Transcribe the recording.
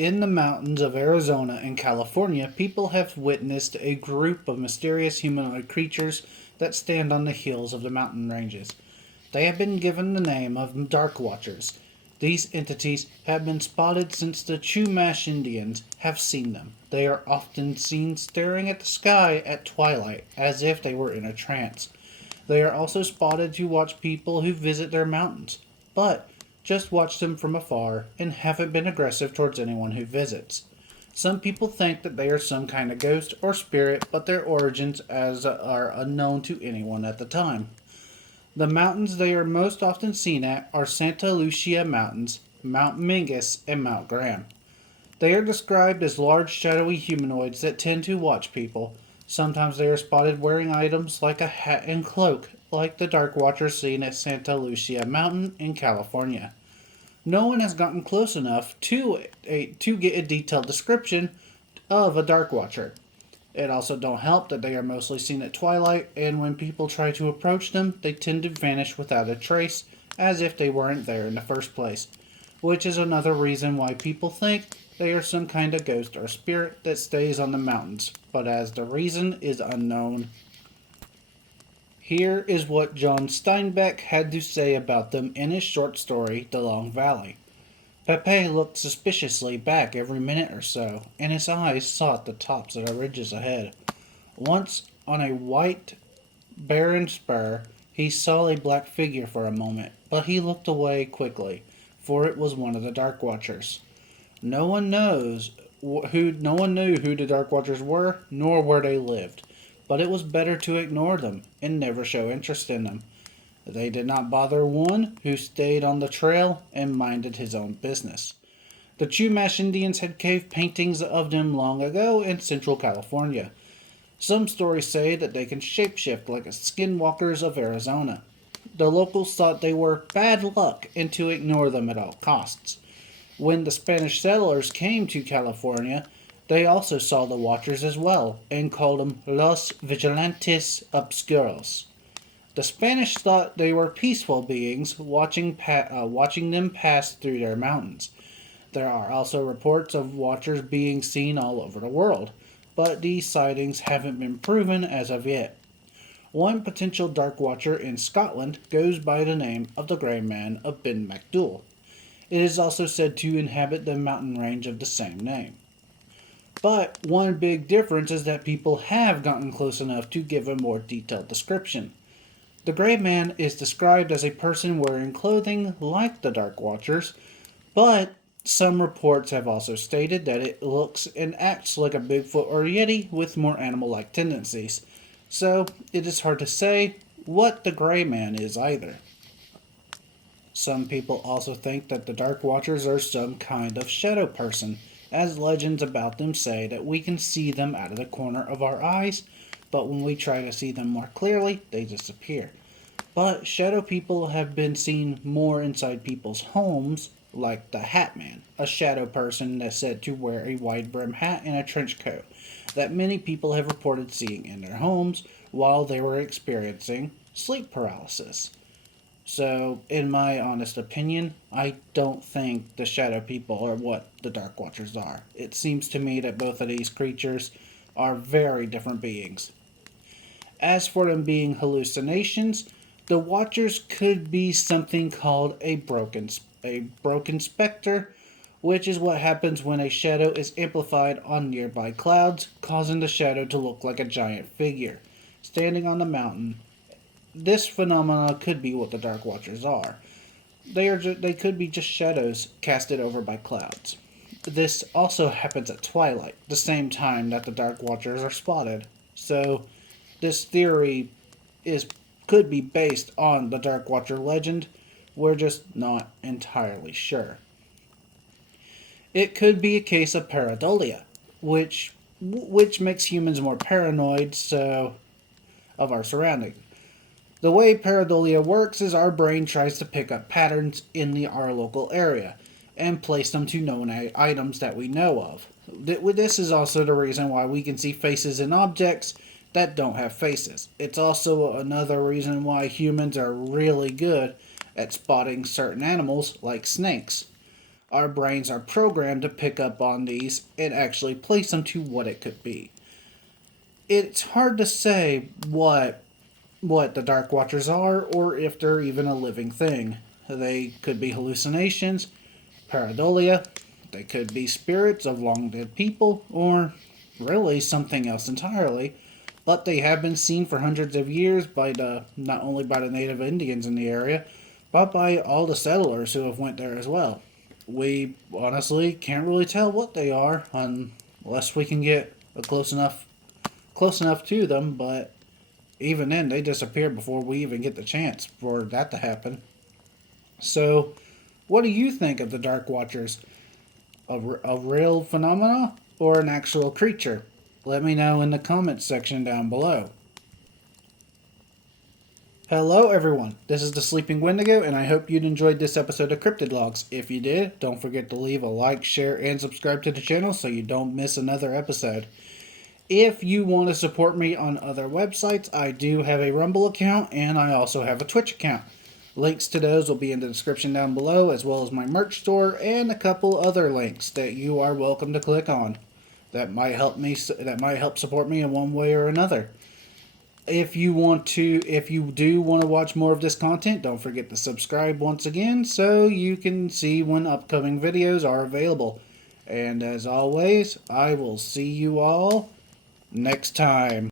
In the mountains of Arizona and California, people have witnessed a group of mysterious humanoid creatures that stand on the hills of the mountain ranges. They have been given the name of Dark Watchers. These entities have been spotted since the Chumash Indians have seen them. They are often seen staring at the sky at twilight as if they were in a trance. They are also spotted to watch people who visit their mountains, but just watch them from afar and haven't been aggressive towards anyone who visits. Some people think that they are some kind of ghost or spirit, but their origins as are unknown to anyone at the time. The mountains they are most often seen at are Santa Lucia Mountains, Mount Mingus, and Mount Graham. They are described as large shadowy humanoids that tend to watch people. Sometimes they are spotted wearing items like a hat and cloak, like the Dark Watchers seen at Santa Lucia Mountain in California. No one has gotten close enough to get a detailed description of a Dark Watcher. It also don't help that they are mostly seen at twilight, and when people try to approach them, they tend to vanish without a trace, as if they weren't there in the first place. Which is another reason why people think they are some kind of ghost or spirit that stays on the mountains, but as the reason is unknown. Here is what John Steinbeck had to say about them in his short story, The Long Valley. Pepe looked suspiciously back every minute or so, and his eyes sought the tops of the ridges ahead. Once, on a white, barren spur, he saw a black figure for a moment, but he looked away quickly, for it was one of the Dark Watchers. No one knew who the Dark Watchers were, nor where they lived, but it was better to ignore them and never show interest in them. They did not bother one who stayed on the trail and minded his own business. The Chumash Indians had cave paintings of them long ago in central California. Some stories say that they can shapeshift like the skinwalkers of Arizona. The locals thought they were bad luck and to ignore them at all costs. When the Spanish settlers came to California, they also saw the Watchers as well and called them Los Vigilantes Obscuros. The Spanish thought they were peaceful beings watching them pass through their mountains. There are also reports of Watchers being seen all over the world, but these sightings haven't been proven as of yet. One potential Dark Watcher in Scotland goes by the name of the Grey Man of Ben Macdul. It is also said to inhabit the mountain range of the same name. But one big difference is that people have gotten close enough to give a more detailed description. The Grey Man is described as a person wearing clothing like the Dark Watchers, but some reports have also stated that it looks and acts like a Bigfoot or Yeti with more animal-like tendencies. So it is hard to say what the Grey Man is either. Some people also think that the Dark Watchers are some kind of shadow person, as legends about them say that we can see them out of the corner of our eyes, but when we try to see them more clearly, they disappear. But shadow people have been seen more inside people's homes, like the Hat Man, a shadow person that's said to wear a wide brim hat and a trench coat, that many people have reported seeing in their homes while they were experiencing sleep paralysis. So, in my honest opinion, I don't think the shadow people are what the Dark Watchers are. It seems to me that both of these creatures are very different beings. As for them being hallucinations, the Watchers could be something called a broken specter, which is what happens when a shadow is amplified on nearby clouds, causing the shadow to look like a giant figure standing on the mountain. This phenomena could be what the Dark Watchers are. They could be just shadows casted over by clouds. This also happens at twilight, the same time that the Dark Watchers are spotted. So this theory is could be based on the Dark Watcher legend. We're just not entirely sure. It could be a case of pareidolia, which makes humans more paranoid of our surroundings. The way pareidolia works is our brain tries to pick up patterns in our local area and place them to known items that we know of. This is also the reason why we can see faces in objects that don't have faces. It's also another reason why humans are really good at spotting certain animals like snakes. our brains are programmed to pick up on these and actually place them to what it could be. It's hard to say what the Dark Watchers are or if they're even a living thing. They could be hallucinations, pareidolia, they could be spirits of long dead people, or really something else entirely. But they have been seen for hundreds of years by not only by the native Indians in the area, but by all the settlers who have went there as well. We honestly can't really tell what they are unless we can get a close enough to them, but even then they disappear before we even get the chance for that to happen. So, what do you think of the Dark Watchers? A real phenomena or an actual creature? Let me know in the comments section down below. Hello everyone, this is the Sleeping Wendigo and I hope you'd enjoyed this episode of Cryptid Logs. If you did, don't forget to leave a like, share, and subscribe to the channel so you don't miss another episode. If you want to support me on other websites, I do have a Rumble account and I also have a Twitch account. Links to those will be in the description down below, as well as my merch store and a couple other links that you are welcome to click on. That might help support me in one way or another. If you do want to watch more of this content, don't forget to subscribe once again so you can see when upcoming videos are available. And as always, I will see you all next time.